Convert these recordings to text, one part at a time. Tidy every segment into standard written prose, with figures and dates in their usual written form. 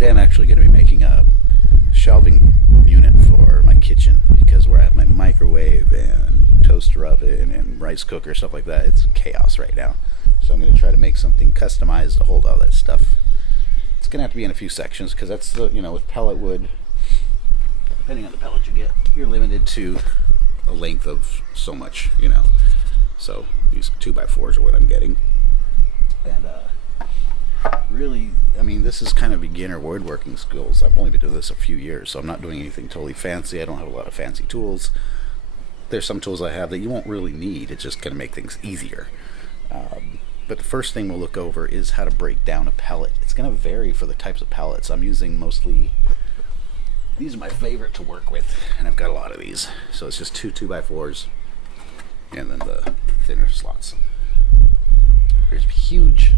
Today I'm actually going to be making a shelving unit for my kitchen, because where I have my microwave and toaster oven and rice cooker, stuff like that, it's chaos right now. So I'm going to try to make something customized to hold all that stuff. It's going to have to be in a few sections, because that's the, with pellet wood, depending on the pellet you get, you're limited to a length of so much, So these 2x4s are what I'm getting. And really, this is kind of beginner woodworking skills. I've only been doing this a few years, so I'm not doing anything totally fancy. I don't have a lot of fancy tools. There's some tools I have that you won't really need. It's just going to make things easier. But the first thing we'll look over is how to break down a pellet. It's going to vary for the types of pellets. I'm using mostly, these are my favorite to work with, and I've got a lot of these. So it's just two 2x4s and then the thinner slots. There's huge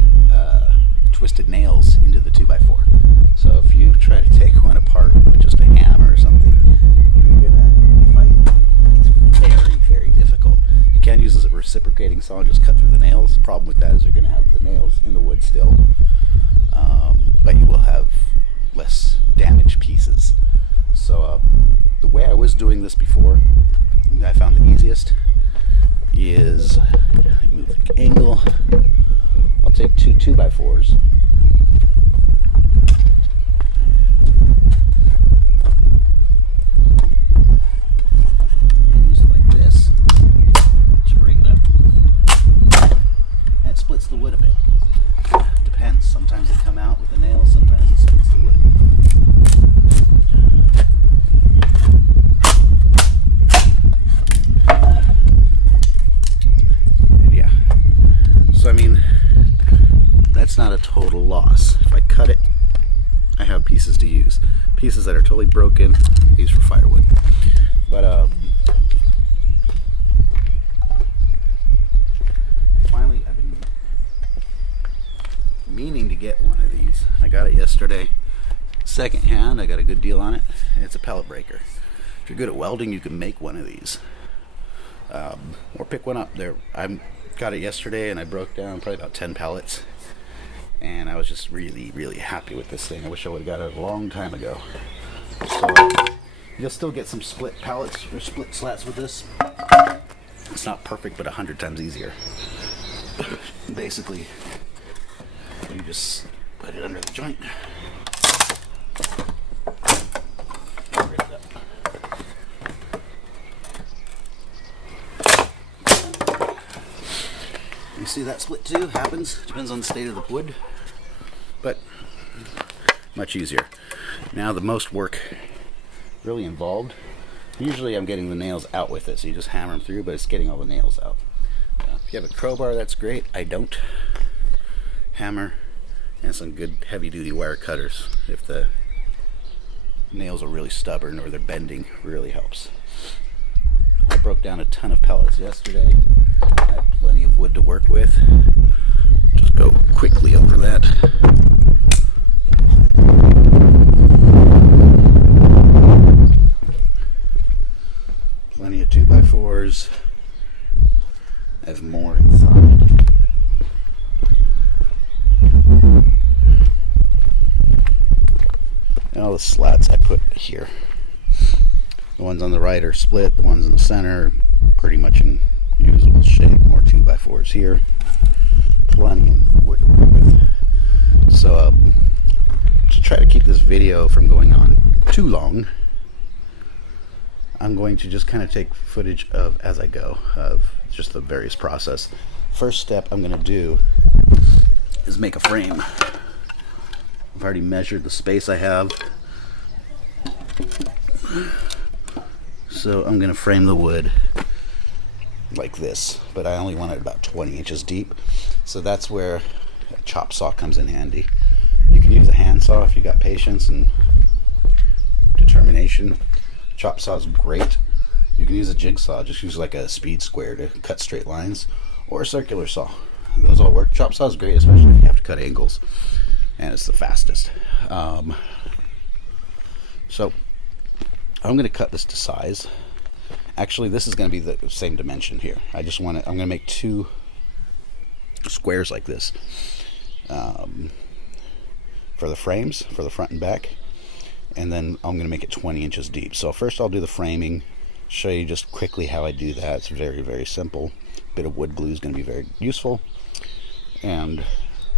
twisted nails into the 2x4. So if you try to take one apart with just a hammer or something, you're gonna fight. It's very, very difficult. You can use a reciprocating saw and just cut through the nails. The problem with that is you're gonna have the nails in the wood still, but you will have less damaged pieces. So the way I was doing this before, I found the easiest is move the angle. I'll take two 2x4s. Use it like this to break it up. And it splits the wood a bit. Depends. Sometimes they come out with the nails, sometimes it splits the wood. So that's not a total loss. If I cut it, I have pieces to use. Pieces that are totally broken, use for firewood. But finally, I've been meaning to get one of these. I got it yesterday, second hand. I got a good deal on it. It's a pellet breaker. If you're good at welding, you can make one of these, or pick one up. I got it yesterday, and I broke down probably about 10 pallets, and I was just really, really happy with this thing. I wish I would have got it a long time ago. So you'll still get some split pallets or split slats with this. It's not perfect, but 100 times easier. Basically, you just put it under the joint. You see that split too? Happens. Depends on the state of the wood, but much easier. Now the most work really involved. Usually I'm getting the nails out with it, so you just hammer them through, but it's getting all the nails out. If you have a crowbar, that's great. I don't. Hammer and some good heavy-duty wire cutters. If the nails are really stubborn or they're bending, really helps. I broke down a ton of pellets yesterday. I had plenty of wood to work with. Just go quickly over that. Plenty of 2x4s. I have more inside. And all the slats I put here. The ones on the right are split. The ones in the center are pretty much in usable shape. More 2x4s here. Plenty of wood to work with. So to try to keep this video from going on too long, I'm going to just kind of take footage of as I go, of just the various process. First step I'm going to do is make a frame. I've already measured the space I have. So I'm going to frame the wood like this, but I only want it about 20 inches deep. So that's where a chop saw comes in handy. You can use a hand saw if you got patience and determination. Chop saw is great. You can use a jigsaw, just use like a speed square to cut straight lines, or a circular saw. Those all work. Chop saw is great, especially if you have to cut angles, and it's the fastest. So I'm going to cut this to size. Actually, this is going to be the same dimension here. I'm going to make two squares like this. for the frames, for the front and back. And then I'm going to make it 20 inches deep. So first I'll do the framing, show you just quickly how I do that. It's very, very simple. A bit of wood glue is going to be very useful. And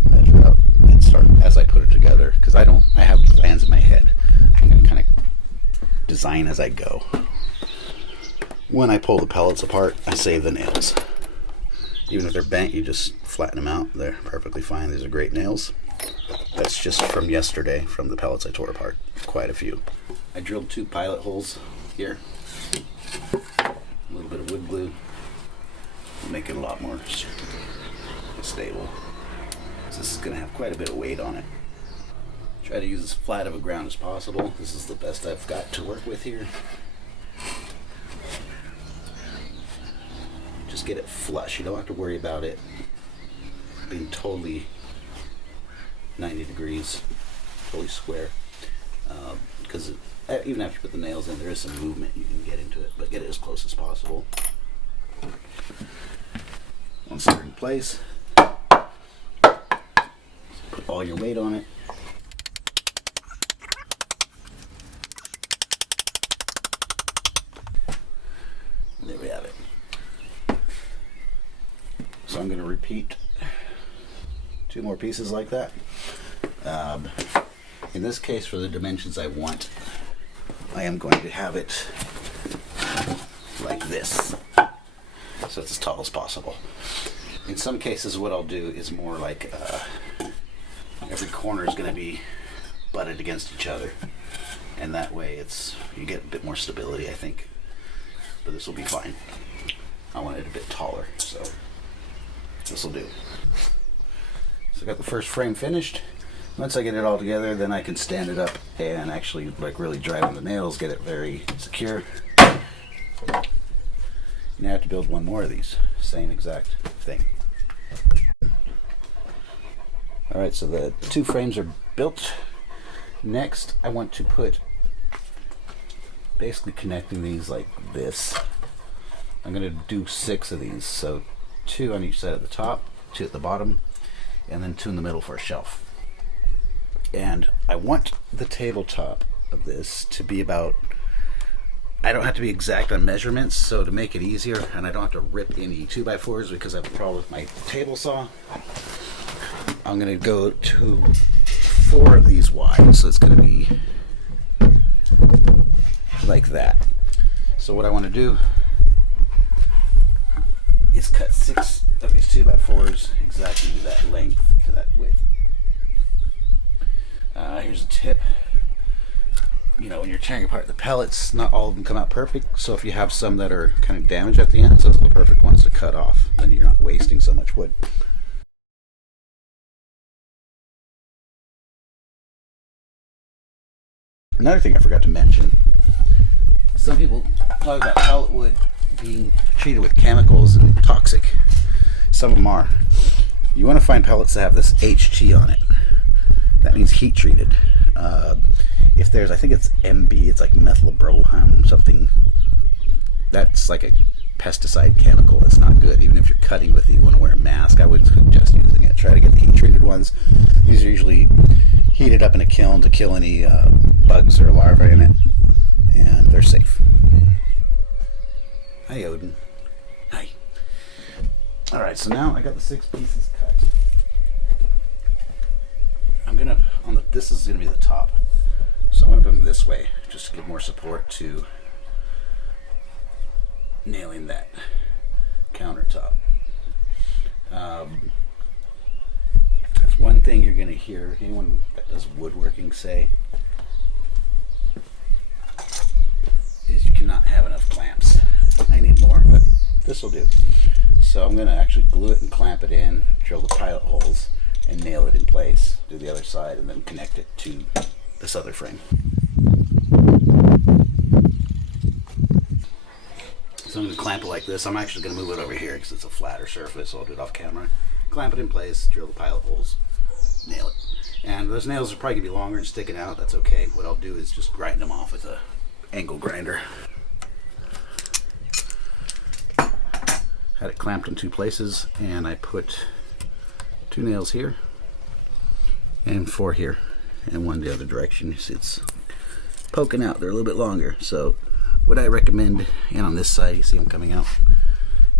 measure out and start as I put it together, because I have plans in my head. I'm going to kind of design as I go. When I pull the pellets apart, I save the nails. Even if they're bent, you just flatten them out. They're perfectly fine. These are great nails. That's just from yesterday, from the pellets I tore apart. Quite a few. I drilled 2 pilot holes here. A little bit of wood glue. Make it a lot more stable. So this is going to have quite a bit of weight on it. Try to use as flat of a ground as possible. This is the best I've got to work with here. Just get it flush. You don't have to worry about it being totally 90 degrees, totally square. Because even after you put the nails in, there is some movement you can get into it, but get it as close as possible. Once they're in place, put all your weight on it. There we have it. So I'm going to repeat 2 more pieces like that. In this case, for the dimensions I want, I am going to have it like this, so it's as tall as possible. In some cases, what I'll do is more like every corner is going to be butted against each other, and that way you get a bit more stability, I think. But this will be fine. I want it a bit taller, so this will do. So I got the first frame finished. Once I get it all together, then I can stand it up and actually really drive on the nails, get it very secure. Now I have to build 1 more of these. Same exact thing. Alright, so the 2 frames are built. Next, I want to put, basically connecting these like this. I'm going to do 6 of these. So 2 on each side at the top, 2 at the bottom, and then 2 in the middle for a shelf. And I want the tabletop of this to be about, I don't have to be exact on measurements, so to make it easier, and I don't have to rip any 2x4s because I have a problem with my table saw, I'm going to go to 4 of these wide, so it's going to be like that. So what I want to do is cut 6 of these 2x4s exactly to that length, to that width. Here's a tip. You know, when you're tearing apart the pellets, not all of them come out perfect, so if you have some that are kind of damaged at the ends, those are the perfect ones to cut off, then you're not wasting so much wood. Another thing I forgot to mention, some people talk about pellet wood being treated with chemicals and toxic. Some of them are. You want to find pellets that have this HT on it. That means heat treated. If there's, I think it's MB, it's like methylbromide, something. That's like a pesticide chemical. It's not good. Even if you're cutting with it, you want to wear a mask. I wouldn't suggest using it. Try to get the heat treated ones. These are usually heated up in a kiln to kill any bugs or larvae in it, and they're safe. Hi, Odin. Hi. Alright, so now I got the 6 pieces cut. I'm gonna, this is gonna be the top. So I'm gonna put them this way, just to give more support to nailing that countertop. That's one thing you're gonna hear anyone that does woodworking say, is you cannot have enough clamps. I need more, but this will do. So I'm going to actually glue it and clamp it in, drill the pilot holes, and nail it in place. Do the other side, and then connect it to this other frame. So I'm going to clamp it like this. I'm actually going to move it over here because it's a flatter surface, so I'll do it off camera. Clamp it in place, drill the pilot holes, nail it. And those nails are probably going to be longer and sticking out. That's okay. What I'll do is just grind them off with a angle grinder. Had it clamped in 2 places, and I put 2 nails here and 4 here, and one the other direction. You see it's poking out. They're a little bit longer. So what I recommend, and on this side, you see them coming out,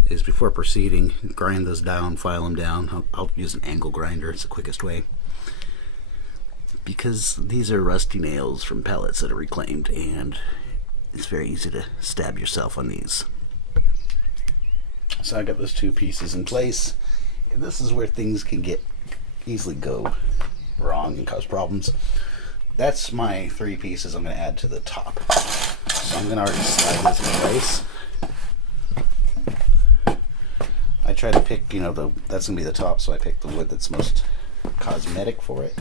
is before proceeding, grind those down, file them down. I'll use an angle grinder. It's the quickest way. Because these are rusty nails from pallets that are reclaimed, and it's very easy to stab yourself on these. So I got those two pieces in place, and this is where things can easily go wrong and cause problems. That's my three pieces I'm going to add to the top. So I'm going to already slide this in place. I try to pick, that's going to be the top, so I pick the wood that's most cosmetic for it.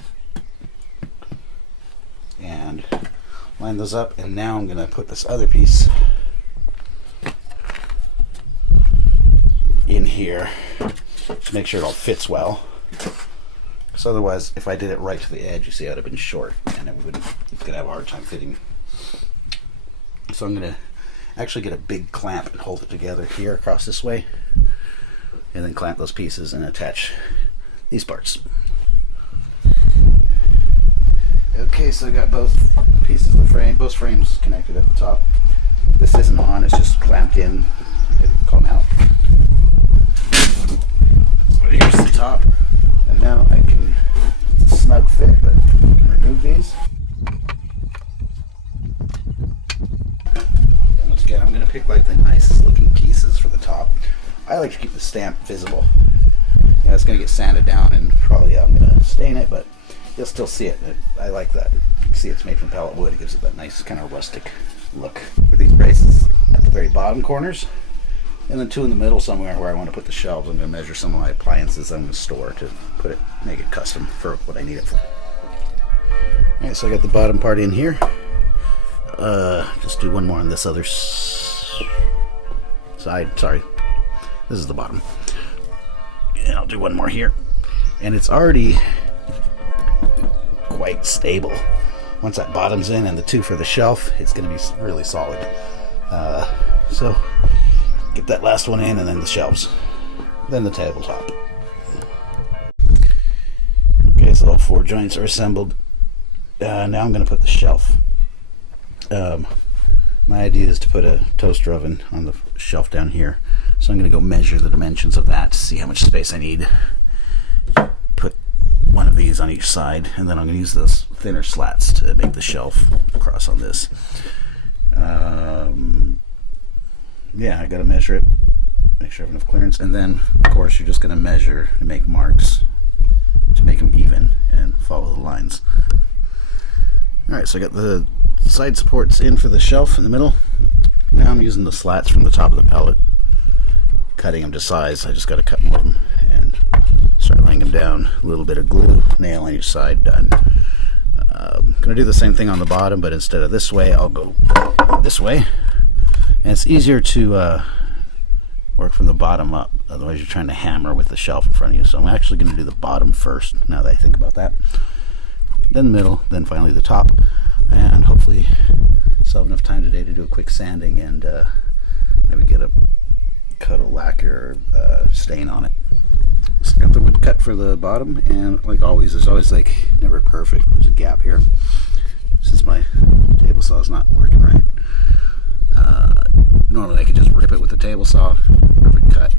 And line those up, and now I'm going to put this other piece in here to make sure it all fits well. Because otherwise, if I did it right to the edge, you see, it would have been short, and it's going to have a hard time fitting. So I'm going to actually get a big clamp and hold it together here across this way, and then clamp those pieces and attach these parts. Okay, so I got both pieces of the frame, both frames connected at the top. This isn't on, it's just clamped in. It'll come out. So here's the top. And now I can, it's a snug fit, but I can remove these. And once again, I'm going to pick like the nicest looking pieces for the top. I like to keep the stamp visible. It's going to get sanded down, and probably I'm going to stain it, but you'll still see it. I like that. You can see it's made from pallet wood. It gives it that nice kind of rustic look. With these braces at the very bottom corners, and then two in the middle somewhere where I want to put the shelves. I'm going to measure some of my appliances I'm going to store to make it custom for what I need it for. Alright, so I got the bottom part in here. Just do one more on this other side. Sorry. This is the bottom. And I'll do one more here. And it's already quite stable. Once that bottom's in and the two for the shelf, it's going to be really solid. So get that last one in, and then the shelves, then the tabletop. Okay, so all four joints are assembled. Now I'm going to put the shelf. My idea is to put a toaster oven on the shelf down here, so I'm going to go measure the dimensions of that to see how much space I need. Put one of these on each side, and then I'm going to use those thinner slats to make the shelf across on this. Yeah, I got to measure it, make sure I have enough clearance, and then of course you're just going to measure and make marks to make them even and follow the lines. Alright, so I got the side supports in for the shelf in the middle. Now I'm using the slats from the top of the pallet, cutting them to size. I just got to cut more of them and start laying them down. A little bit of glue, nail on each side, done. I'm going to do the same thing on the bottom, but instead of this way, I'll go this way. And it's easier to work from the bottom up, otherwise you're trying to hammer with the shelf in front of you. So I'm actually going to do the bottom first, now that I think about that. Then the middle, then finally the top. And hopefully still have enough time today to do a quick sanding and maybe get a coat of lacquer or stain on it. So got the wood cut for the bottom, and like always, there's always like never perfect. There's a gap here since my table saw is not working right. Normally I could just rip it with the table saw, perfect cut.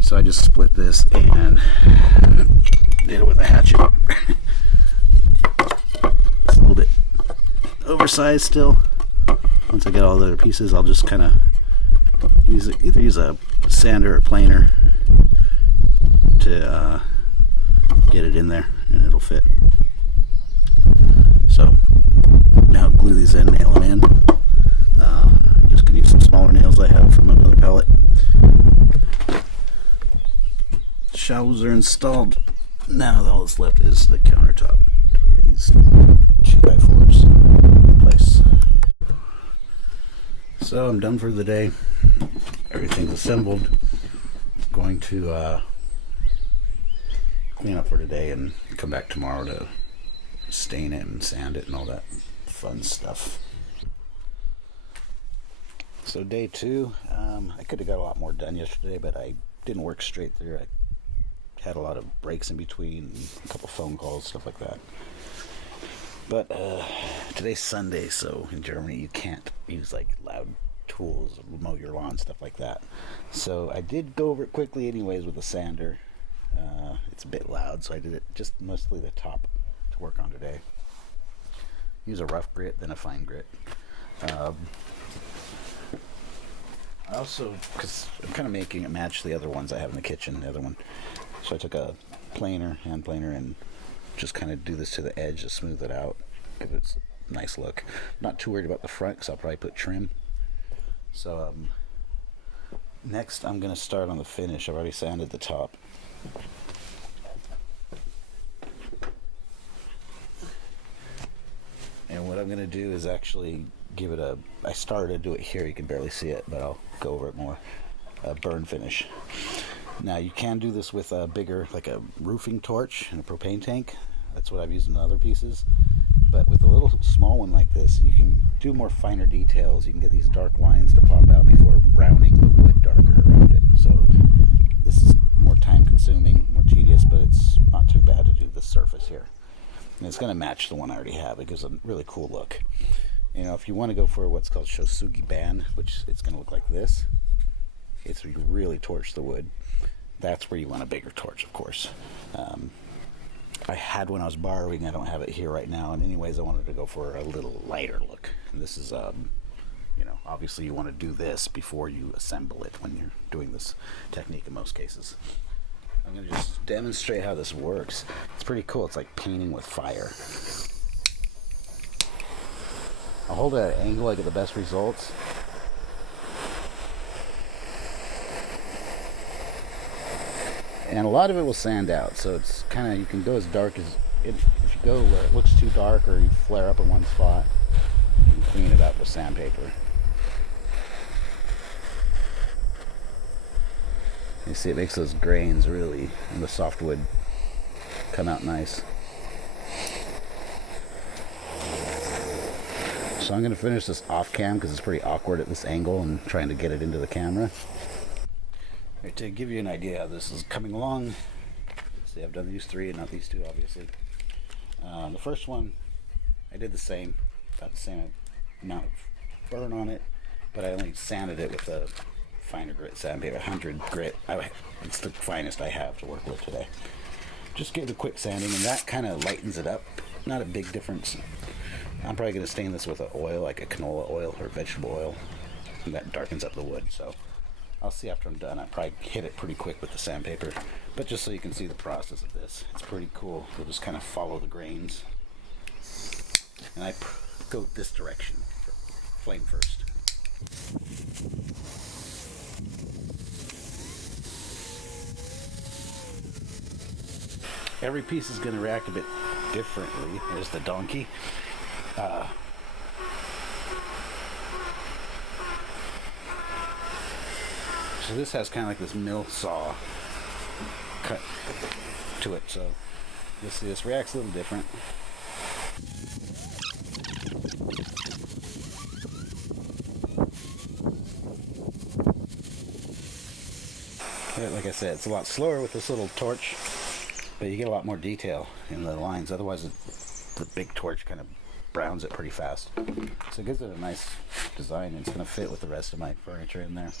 So I just split this and did it with a hatchet. It's a little bit oversized still. Once I get all the other pieces, I'll just kind of either use a sander or planer to get it in there, and it'll fit. So now glue these in, nail them in. Just gonna use some smaller nails I have from another pallet. Shelves are installed. Now all that's left is the countertop. These 2x4s in place. So I'm done for the day. Everything's assembled. Going to clean up for today and come back tomorrow to stain it and sand it and all that fun stuff. So day 2, I could have got a lot more done yesterday, but I didn't work straight through. I had a lot of breaks in between, a couple phone calls, stuff like that. But today's Sunday, so in Germany you can't use like loud tools, mow your lawn, stuff like that. So I did go over it quickly anyways with a sander. It's a bit loud, so I did it just mostly the top to work on today. Use a rough grit, then a fine grit. I also, because I'm kind of making it match the other ones I have in the kitchen, the other one. So I took a hand planer, and just kind of do this to the edge to smooth it out, give it a nice look. Not too worried about the front, because I'll probably put trim. So next I'm going to start on the finish. I've already sanded the top. And what I'm going to do is actually give it I started to do it here, you can barely see it, but I'll go over it more, a burn finish. Now you can do this with a bigger, like a roofing torch and a propane tank. That's what I've used in other pieces. But with a little small one like this, you can do more finer details. You can get these dark lines to pop out before browning the wood darker around it. So this is more time consuming, more tedious, but it's not too bad to do this surface here. And it's going to match the one I already have. It gives a really cool look. You know, if you want to go for what's called shosugi ban, which it's going to look like this, it's where you really torch the wood. That's where you want a bigger torch, of course. I had one I was borrowing. I don't have it here right now. And anyways, I wanted to go for a little lighter look. And this is, you know, obviously you want to do this before you assemble it when you're doing this technique in most cases. I'm going to just demonstrate how this works. It's pretty cool. It's like painting with fire. I'll hold it at an angle, I get the best results. And a lot of it will sand out, so it's kind of, you can go as dark as, if you go where it looks too dark or you flare up in one spot, you can clean it up with sandpaper. You see it makes those grains really, in the softwood, come out nice. So I'm going to finish this off cam because it's pretty awkward at this angle and trying to get it into the camera. Right, to give you an idea how this is coming along, see, I've done these three and not these two, obviously. The first one, I did the same, about the same amount of burn on it, but I only sanded it with a finer grit sandpaper, 100 grit. It's the finest I have to work with today. Just give it a quick sanding, and that kind of lightens it up. Not a big difference. I'm probably going to stain this with an oil, like a canola oil or vegetable oil, and that darkens up the wood. So I'll see after I'm done. I probably hit it pretty quick with the sandpaper, but just so you can see the process of this, it's pretty cool. You'll just kind of follow the grains, and I go this direction, flame first. Every piece is going to react a bit differently. There's the donkey. So this has kind of like this mill saw cut to it, so you'll see this reacts a little different. Like I said, it's a lot slower with this little torch, but you get a lot more detail in the lines. Otherwise, the big torch kind of browns it pretty fast. So it gives it a nice design, and it's going to fit with the rest of my furniture in there.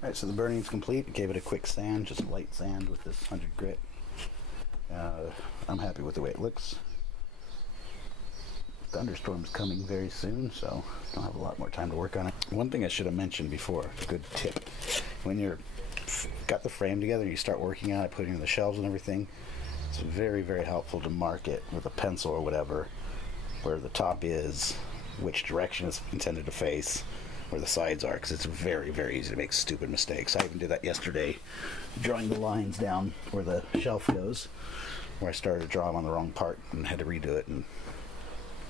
Alright, so the burning's complete. I gave it a quick sand, just light sand with this 100 grit. I'm happy with the way it looks. Thunderstorm's coming very soon, so I'll have a lot more time to work on it. One thing I should have mentioned before, a good tip. When you're got the frame together and you start working on it, putting it in the shelves and everything, it's very, very helpful to mark it with a pencil or whatever, where the top is, which direction it's intended to face, where the sides are, because it's very, very easy to make stupid mistakes. I even did that yesterday, drawing the lines down where the shelf goes, where I started to draw them on the wrong part and had to redo it, and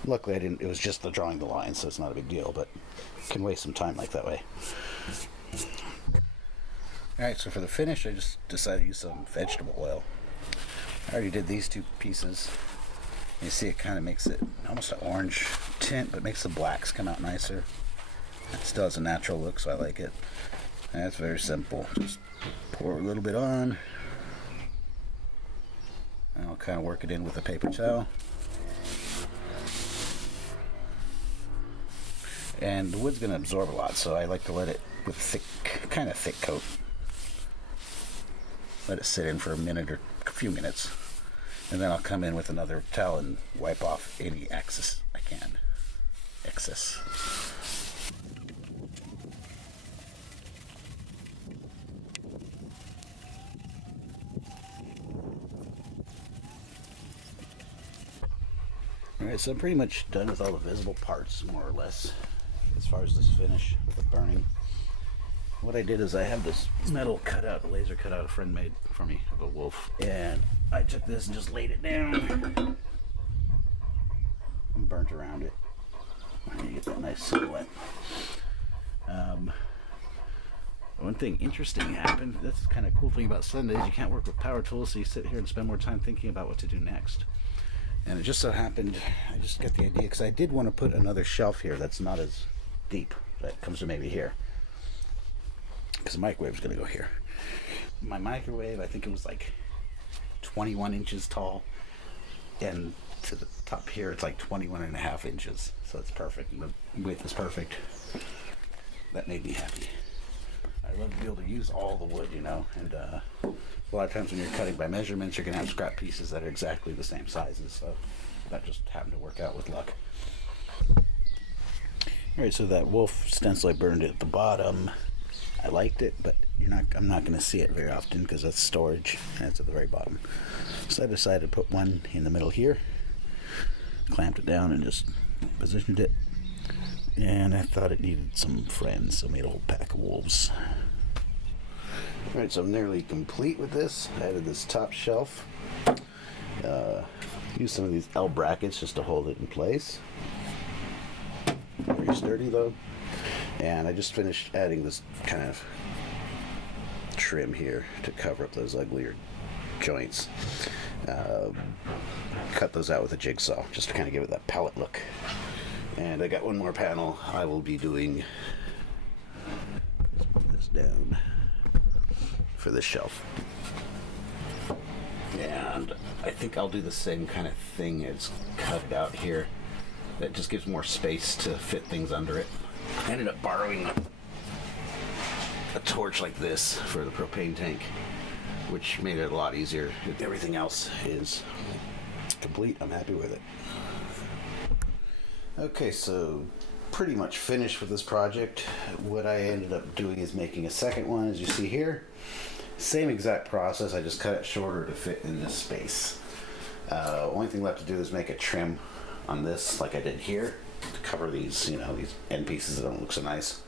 luckily I didn't. It was just the drawing the lines, so it's not a big deal, but it can waste some time like that way. Alright, so for the finish, I just decided to use some vegetable oil. I already did these two pieces. You see it kind of makes it almost an orange tint, but makes the blacks come out nicer. It still has a natural look, so I like it. And it's very simple. Just pour a little bit on. And I'll kind of work it in with a paper towel. And the wood's going to absorb a lot, so I like to let it with kind of thick coat. Let it sit in for a minute or a few minutes. And then I'll come in with another towel and wipe off any excess I can. Excess. Alright, so I'm pretty much done with all the visible parts, more or less, as far as this finish with the burning. What I did is I have this metal cutout, a laser cutout a friend made for me of a wolf, and I took this and just laid it down and burnt around it. You get that nice silhouette. One thing interesting happened. That's the kind of cool thing about Sundays. You can't work with power tools, so you sit here and spend more time thinking about what to do next. And it just so happened, I just got the idea, because I did want to put another shelf here that's not as deep. That comes to maybe here. Because the microwave's going to go here. My microwave, I think it was like 21 inches tall. And to the top here, it's like 21 and a half inches. So it's perfect. And the width is perfect. That made me happy. I love to be able to use all the wood, you know. And a lot of times when you're cutting by measurements, you're going to have scrap pieces that are exactly the same sizes. So that just happened to work out with luck. Alright, so that wolf stencil, I burned it at the bottom. I liked it, but I'm not going to see it very often because that's storage, and it's at the very bottom. So I decided to put one in the middle here, clamped it down, and just positioned it. And I thought it needed some friends, so I made a whole pack of wolves. Alright, so I'm nearly complete with this. I added this top shelf. Used some of these L brackets just to hold it in place. Very sturdy though. And I just finished adding this kind of trim here to cover up those uglier joints. Cut those out with a jigsaw just to kind of give it that pallet look. And I got one more panel I will be doing. Let's put this down for this shelf. And I think I'll do the same kind of thing as cut it out here. That just gives more space to fit things under it. I ended up borrowing a torch like this for the propane tank, which made it a lot easier. Everything else is complete. I'm happy with it. Okay, so pretty much finished with this project. What I ended up doing is making a second one, as you see here. Same exact process, I just cut it shorter to fit in this space. Only thing left to do is make a trim on this like I did here to cover these, you know, these end pieces that don't look so nice.